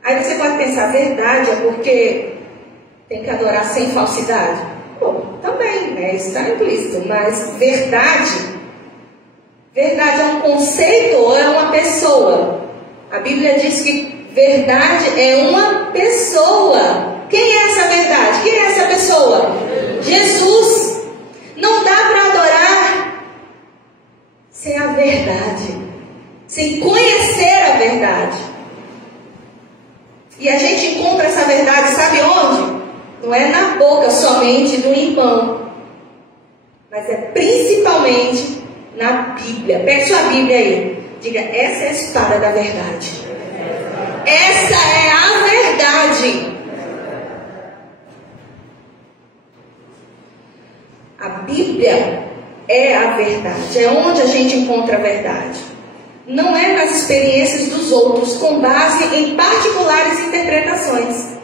Aí você pode pensar, verdade é porque tem que adorar sem falsidade? Bom, também, né? Isso está implícito, mas verdade é um conceito ou é uma pessoa? A Bíblia diz que verdade é uma pessoa. Quem é essa verdade? Quem é essa pessoa? Jesus. Não dá para adorar sem a verdade, sem conhecer a verdade. E a gente encontra essa verdade, sabe onde? Não é na boca somente do irmão, mas é principalmente na Bíblia. Pegue sua Bíblia aí. Diga, essa é a espada da verdade. Essa é a verdade. A Bíblia é a verdade. É onde a gente encontra a verdade. Não é nas experiências dos outros, com base em particulares interpretações.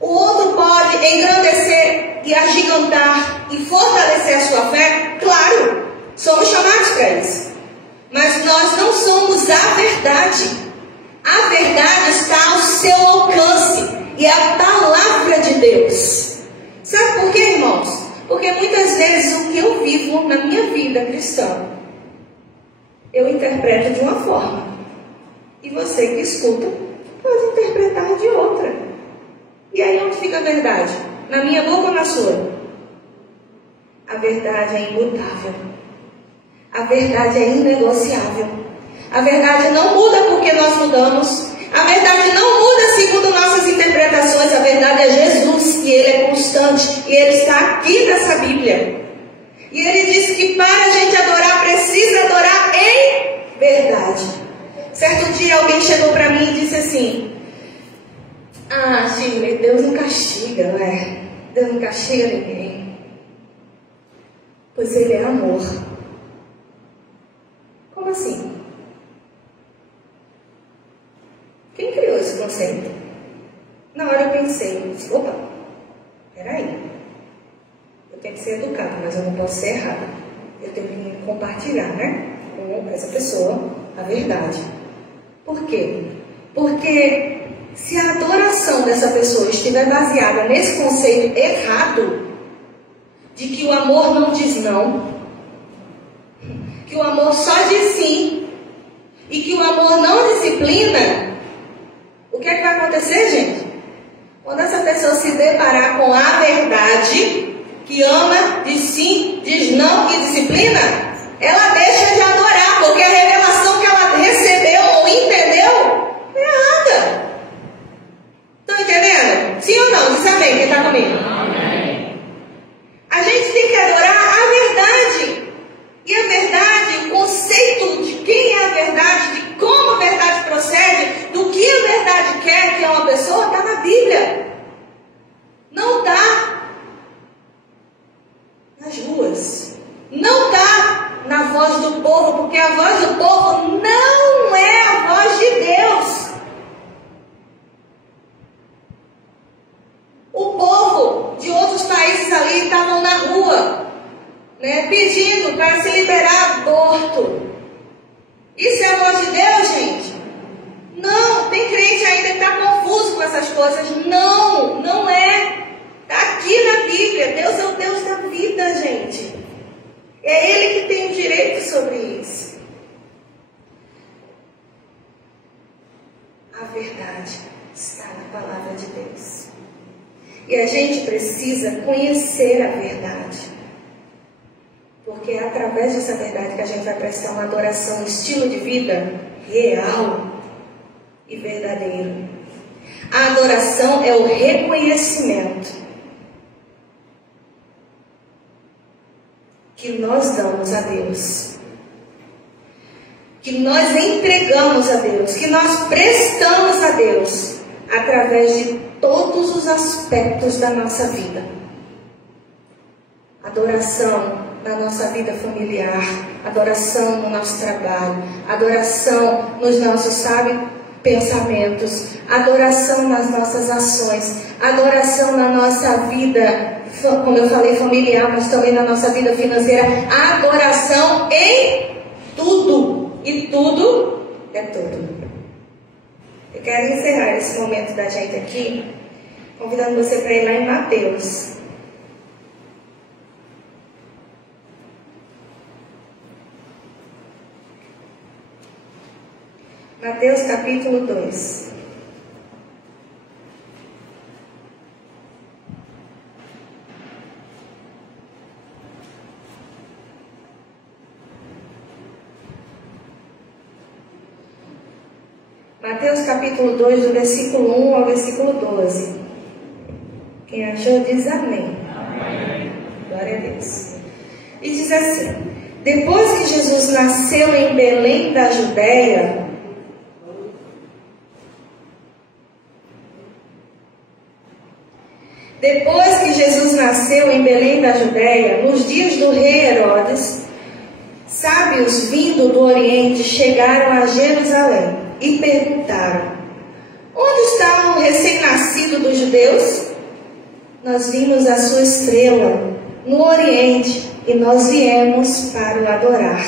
O outro pode engrandecer e agigantar e fortalecer a sua fé? Claro, somos chamados para isso. Mas nós não somos a verdade. A verdade está ao seu alcance e é a palavra de Deus. Sabe por quê, irmãos? Porque muitas vezes o que eu vivo na minha vida cristã, eu interpreto de uma forma. E você que escuta pode interpretar de outra. E aí onde fica a verdade? Na minha boca ou na sua? A verdade é imutável. A verdade é inegociável. A verdade não muda porque nós mudamos. A verdade não muda segundo nossas interpretações. A verdade é Jesus e Ele é constante. E Ele está aqui nessa Bíblia. E Ele disse que para a gente adorar, precisa adorar em verdade. Certo dia alguém chegou para mim e disse assim: ah, Shirley, Deus não castiga, não é? Deus não castiga ninguém. Pois Ele é amor. Como assim? Quem criou esse conceito? Na hora eu pensei, opa, peraí. Eu tenho que ser educada, mas eu não posso ser errada. Eu tenho que compartilhar, né, com essa pessoa a verdade. Por quê? Porque se a adoração dessa pessoa estiver baseada nesse conceito errado, de que o amor não diz não, que o amor só diz sim, e que o amor não disciplina, o que é que vai acontecer, gente? Quando essa pessoa se deparar com a verdade, que ama, diz sim, diz não e disciplina, ela deixa de adorar, porque a revelação que ela recebeu ou entendeu é errada. Estão entendendo? Sim ou não? Diz amém, quem está comigo? Amém. A gente tem que adorar a verdade. E a verdade, o conceito de quem é a verdade, de como a verdade procede, do que a verdade quer que é uma pessoa, está na Bíblia. Não está nas ruas. Não está na voz do povo, porque a voz do povo não é a voz de Deus. O povo de outros países ali estavam na rua, né, pedindo para se liberar aborto. Isso é a voz de Deus, gente? Não, tem crente ainda que está confuso com essas coisas. Não, não é. Está aqui na Bíblia. Deus é o Deus da vida, gente. É Ele que tem o direito sobre isso. A verdade está na palavra de Deus. E a gente precisa conhecer a verdade. Porque é através dessa verdade que a gente vai prestar uma adoração, um estilo de vida real e verdadeiro. A adoração é o reconhecimento que nós damos a Deus, que nós entregamos a Deus, que nós prestamos a Deus através de todos os aspectos da nossa vida. Adoração na nossa vida familiar, adoração no nosso trabalho, adoração nos nossos, pensamentos, adoração nas nossas ações, adoração na nossa vida, como eu falei, familiar, mas também na nossa vida financeira, adoração em tudo, e tudo é tudo. Eu quero encerrar esse momento da gente aqui, convidando você para ir lá em Mateus. Mateus capítulo 2. Mateus capítulo 2, do versículo 1 ao versículo 12. Quem achou diz amém. Amém. Glória a Deus. E diz assim: depois que Jesus nasceu em Belém da Judéia, nos dias do rei Herodes, sábios vindo do Oriente chegaram a Jerusalém e perguntaram: onde está o recém-nascido dos judeus? Nós vimos a sua estrela no Oriente e nós viemos para o adorar.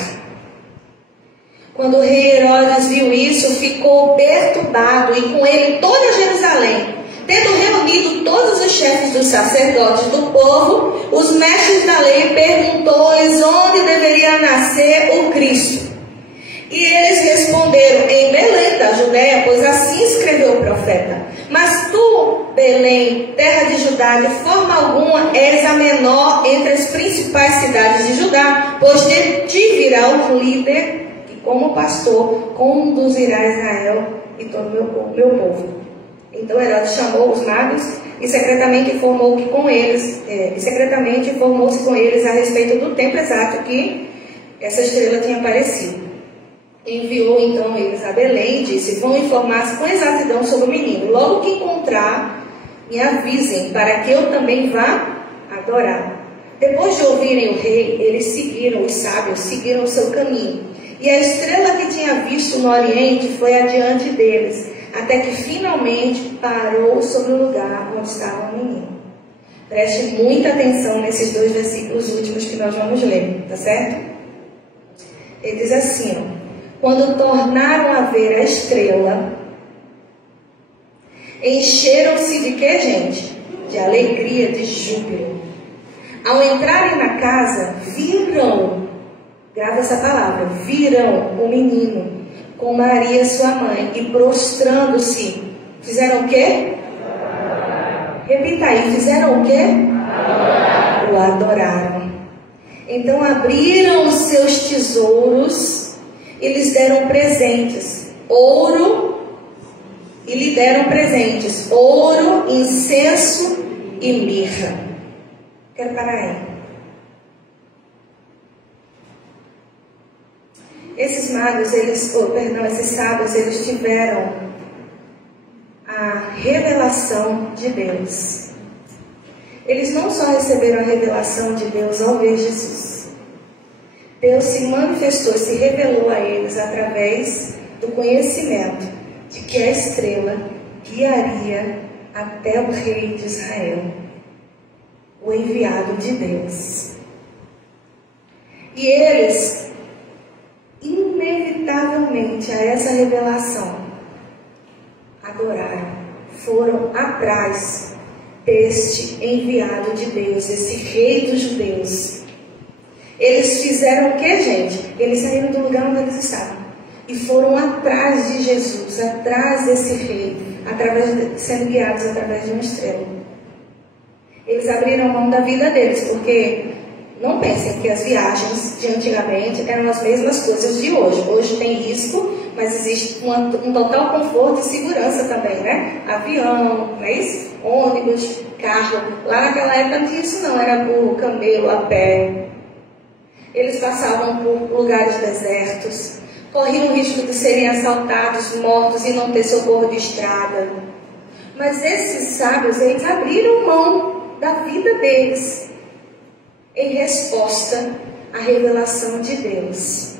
Quando o rei Herodes viu isso, ficou perturbado, e com ele toda Jerusalém. Tendo reunido todos os chefes dos sacerdotes do povo, os mestres da lei, perguntou-lhes onde deveria nascer o Cristo. E eles responderam: em Belém da Judéia, pois assim escreveu o profeta. Mas tu, Belém, terra de Judá, de forma alguma és a menor entre as principais cidades de Judá, pois de ti virá o líder que, como pastor, conduzirá Israel e todo o meu povo. Então Herodes chamou os magos e secretamente informou-se com eles a respeito do tempo exato que essa estrela tinha aparecido. Enviou então eles a Belém e disse: vão informar-se com exatidão sobre o menino. Logo que encontrar, me avisem, para que eu também vá adorar. Depois de ouvirem o rei, eles seguiram, os sábios seguiram o seu caminho. E a estrela que tinha visto no Oriente foi adiante deles, até que finalmente parou sobre o lugar onde estava o menino. Preste muita atenção nesses dois versículos últimos que nós vamos ler, tá certo? Ele diz assim, ó: quando tornaram a ver a estrela, encheram-se de quê, gente? De alegria, de júbilo. Ao entrarem na casa, viram, grava essa palavra, viram o menino com Maria, sua mãe, e prostrando-se, fizeram o quê? Repita aí, fizeram o quê? O adoraram. Então abriram os seus tesouros e lhes deram presentes, ouro, incenso e mirra. Quero parar aí. Esses magos, esses sábios, eles tiveram a revelação de Deus. Eles não só receberam a revelação de Deus ao ver Jesus. Deus se manifestou, se revelou a eles através do conhecimento de que a estrela guiaria até o rei de Israel, o enviado de Deus. E eles, inevitavelmente a essa revelação, adoraram, foram atrás deste enviado de Deus, esse rei dos judeus. Eles fizeram o que, gente? Eles saíram do lugar onde eles estavam e foram atrás de Jesus, atrás desse rei, sendo guiados através de uma estrela. Eles abriram mão da vida deles, porque não pensem que as viagens de antigamente eram as mesmas coisas de hoje. Hoje tem risco, mas existe um total conforto e segurança também, né? Avião, não é isso? Ônibus, carro. Lá naquela época não tinha isso não, era burro, camelo, a pé. Eles passavam por lugares desertos, corriam o risco de serem assaltados, mortos e não ter socorro de estrada. Mas esses sábios, eles abriram mão da vida deles em resposta à revelação de Deus.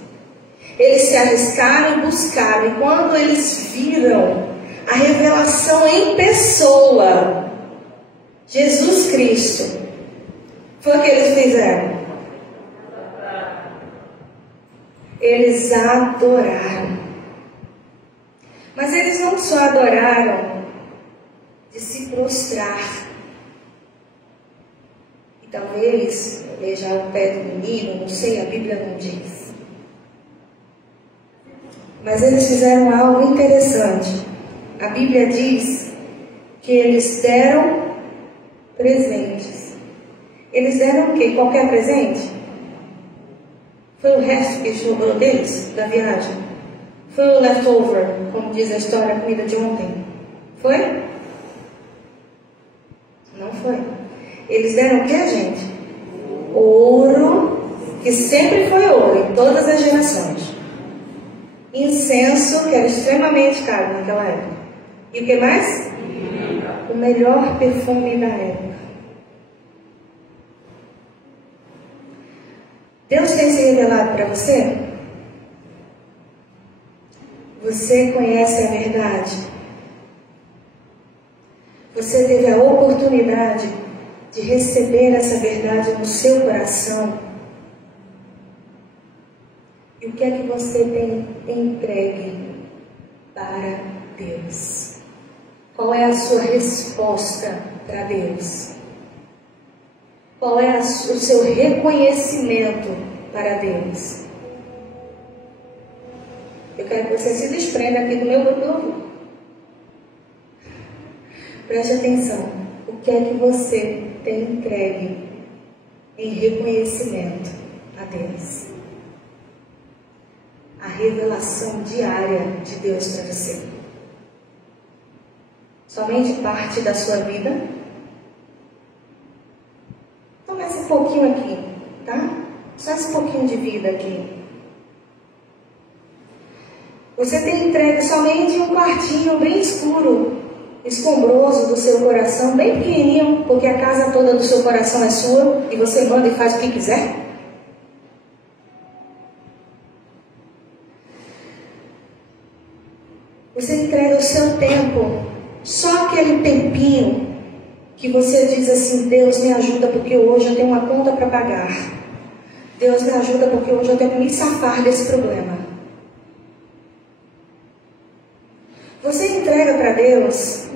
Eles se arriscaram e buscaram, e quando eles viram a revelação em pessoa, Jesus Cristo, foi o que eles fizeram. eles adoraram. Mas eles não só adoraram de se prostrar. E talvez beijar o pé do menino, não sei, a Bíblia não diz. Mas eles fizeram algo interessante. A Bíblia diz que eles deram presentes. Eles deram o quê? Qualquer presente? Foi o resto que sobrou deles, da viagem? Foi o leftover, como diz a história, a comida de ontem? Foi? Não foi. Eles deram o que, gente? Ouro, que sempre foi ouro, em todas as gerações. Incenso, que era extremamente caro naquela época. E o que mais? O melhor perfume da época. Deus tem se revelado para você? Você conhece a verdade? Você teve a oportunidade de receber essa verdade no seu coração? E o que é que você tem entregue para Deus? Qual é a sua resposta para Deus? Qual é o seu reconhecimento para Deus? Eu quero que você se desprenda aqui do meu grupo. Preste atenção. O que é que você tem entregue em reconhecimento a Deus? A revelação diária de Deus para você. Somente parte da sua vida? Começa um pouquinho aqui, tá? Só esse pouquinho de vida aqui. Você tem entregue somente um quartinho bem escuro, escombroso do seu coração, bem pequenininho, porque a casa toda do seu coração é sua e você manda e faz o que quiser? Você entrega o seu tempo, só aquele tempinho que você diz assim: Deus me ajuda porque hoje eu tenho uma conta para pagar. Deus me ajuda porque hoje eu tenho que me safar desse problema. Você entrega para Deus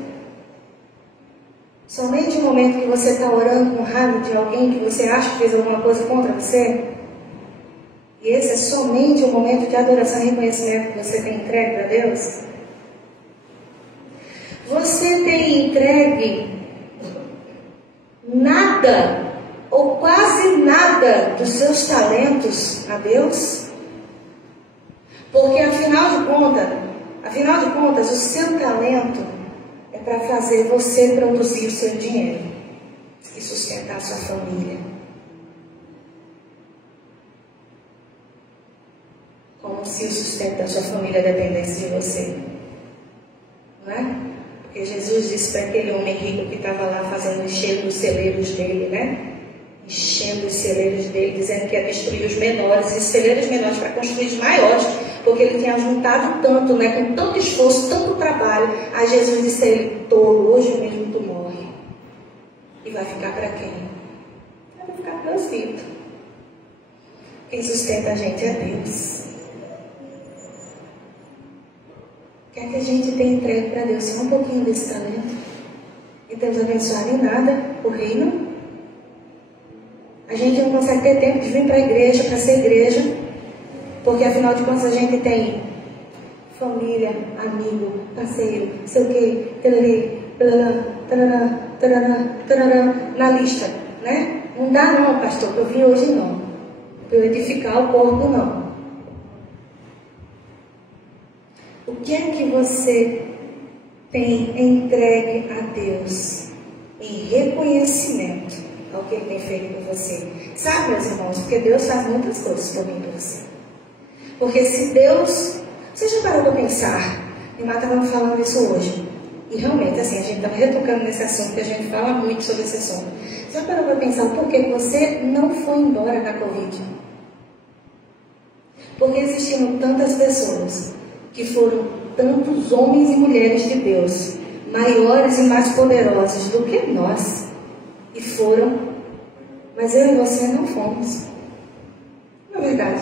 somente no momento que você está orando com raiva de alguém que você acha que fez alguma coisa contra você? E esse é somente o momento de adoração e reconhecimento que você tem entregue para Deus? Você tem entregue nada ou quase nada dos seus talentos a Deus? Porque afinal de contas, o seu talento é para fazer você produzir o seu dinheiro e sustentar a sua família. Como se o sustento da sua família dependesse de você. Não é? Porque Jesus disse para aquele homem rico que estava lá fazendo encher os celeiros dele, né? Enchendo os celeiros dele, dizendo que ia destruir os menores, e celeiros menores para construir os maiores, porque ele tinha juntado tanto, né? Com tanto esforço, tanto trabalho. Aí Jesus disse a ele: tolo, hoje mesmo tu morre. E vai ficar para quem? Vai ficar para os filhos. Quem sustenta a gente é Deus. Quer que a gente tenha entregue para Deus só um pouquinho desse talento? E Deus abençoar em nada o reino? A gente não consegue ter tempo de vir para a igreja, para ser igreja, porque afinal de contas a gente tem família, amigo, parceiro, sei o que, na lista, né? Não dá não, pastor, para eu vir hoje não, para eu edificar o corpo não. O que é que você tem entregue a Deus em reconhecimento ao que Ele tem feito por você? Sabe, meus irmãos, porque Deus faz muitas coisas por mim e por você. Porque se Deus... Você já parou para pensar? Minha irmã estava falando isso hoje. E realmente, assim, a gente estava retocando nesse assunto, que a gente fala muito sobre esse assunto. Você já parou para pensar o porquê que você não foi embora da Covid? Porque existiam tantas pessoas que foram tantos homens e mulheres de Deus, maiores e mais poderosos do que nós, e foram, mas eu e você não fomos. Não é verdade?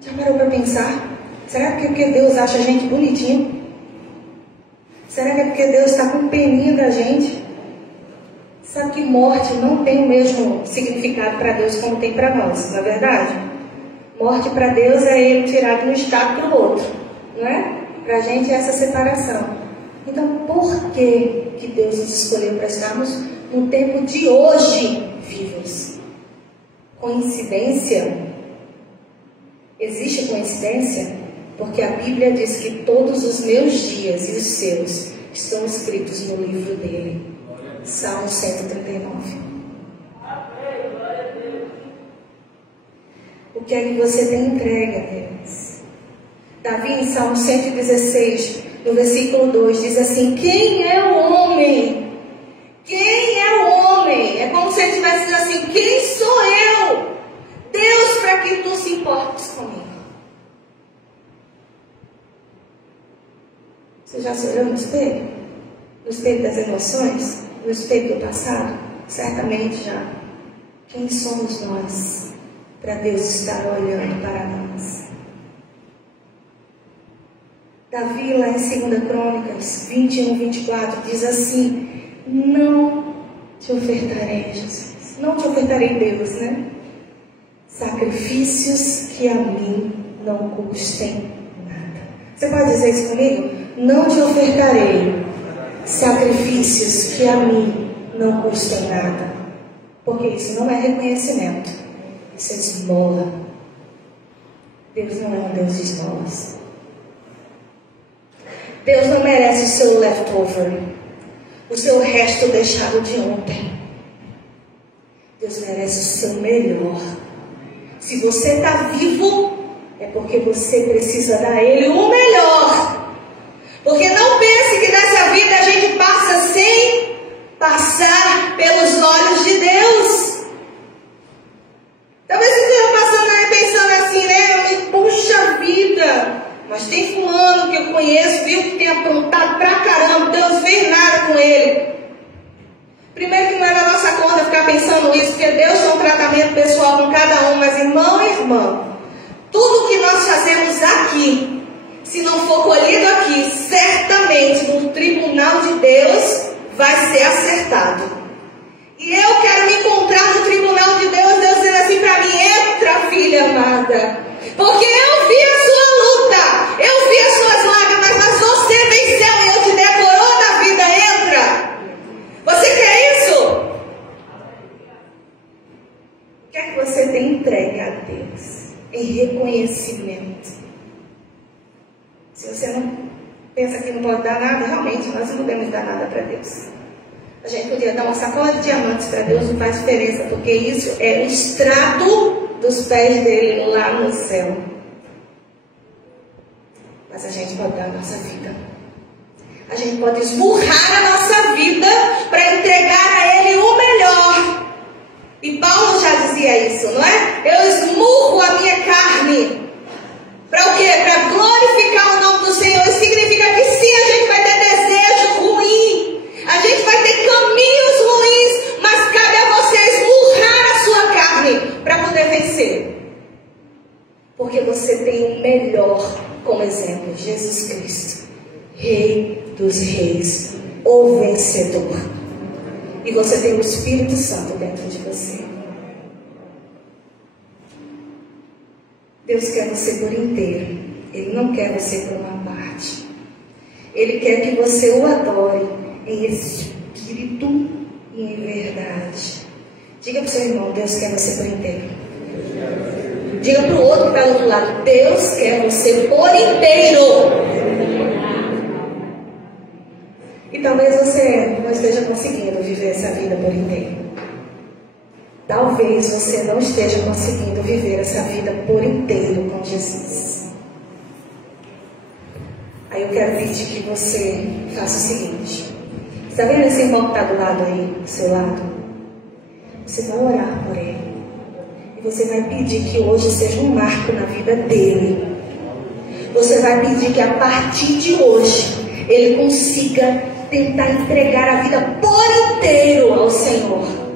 Já parou para pensar? Será que é porque Deus acha a gente bonitinho? Será que é porque Deus está com peninha da gente? Sabe que morte não tem o mesmo significado para Deus como tem para nós, não é verdade? Morte para Deus é Ele tirar de um estado para o outro, não é? Para a gente é essa separação. Então, por que Deus nos escolheu para estarmos no tempo de hoje vivos? Coincidência? Existe coincidência? Porque a Bíblia diz que todos os meus dias e os seus estão escritos no livro dele. Salmo 139. O que é que você tem entregue a Deus? Davi, em Salmo 116, no versículo 2, diz assim: quem é o homem? Quem é o homem? É como se ele estivesse dizendo assim: quem sou eu? Deus, para que tu se importes comigo. Você já se olhou no espelho? No espelho das emoções? No espelho do passado? Certamente já. Quem somos nós para Deus estar olhando para nós? Davi, lá em 2 Crônicas 21, 24, diz assim: não te ofertarei, Jesus. Não te ofertarei, Deus, né? Sacrifícios que a mim não custem nada. Você pode dizer isso comigo? Não te ofertarei sacrifícios que a mim não custem nada. Porque isso não é reconhecimento, isso é esmola. Deus não é um Deus de esmolas. Deus não merece o seu leftover, o seu resto deixado de ontem. Deus merece o seu melhor. Se você está vivo, é porque você precisa dar a Ele o melhor. Porque não pense que nessa vida a gente passa sem passar pelos olhos de Deus. Talvez você esteja passando aí pensando assim, né? Puxa vida, mas tem fulano que eu conheço, viu, que tem aprontado pra caramba, Deus fez nada com ele. Primeiro que não é da nossa conta ficar pensando isso, porque Deus tem um tratamento pessoal com cada um, mas irmão e irmã, tudo que nós fazemos aqui, se não for colhido aqui, certamente no tribunal de Deus vai ser acertado. E eu quero me encontrar no tribunal de Deus, Deus dizendo assim para mim: entra, filha amada, porque eu vi a sua luta, eu vi as suas lágrimas, mas você venceu e eu te dei a coroa da vida, entra. Você quer isso? O que é que você tem entregue a Deus em reconhecimento? Se você não pensa que não pode dar nada, realmente nós não podemos dar nada para Deus. A gente podia dar uma sacola de diamantes para Deus, não faz diferença, porque isso é o extrato dos pés dele lá no céu. Mas a gente pode dar a nossa vida. A gente pode esmurrar a nossa vida para entregar a Ele o melhor. E Paulo já dizia isso, não é? Eu esmurro a minha carne. Para o quê? Para glorificar o nome do Senhor. Isso significa que sim, a gente vai ter desejo ruim. A gente vai ter caminhos ruins. Mas cabe a você esmurrar a sua carne para poder vencer. Porque você tem o melhor como exemplo, Jesus Cristo, Rei dos Reis, o vencedor. E você tem o Espírito Santo dentro de você. Deus quer você por inteiro. Ele não quer você por uma parte. Ele quer que você o adore em espírito e em verdade. Diga para o seu irmão: Deus quer você por inteiro. Diga para o outro que está do outro lado: Deus quer você por inteiro. E talvez você não esteja conseguindo viver essa vida por inteiro. Talvez você não esteja conseguindo viver essa vida por inteiro com Jesus. Aí eu quero pedir que você faça o seguinte: está vendo esse irmão que está do lado aí, do seu lado? Você vai orar por ele. E você vai pedir que hoje seja um marco na vida dele. Você vai pedir que a partir de hoje ele consiga tentar entregar a vida por inteiro ao Senhor.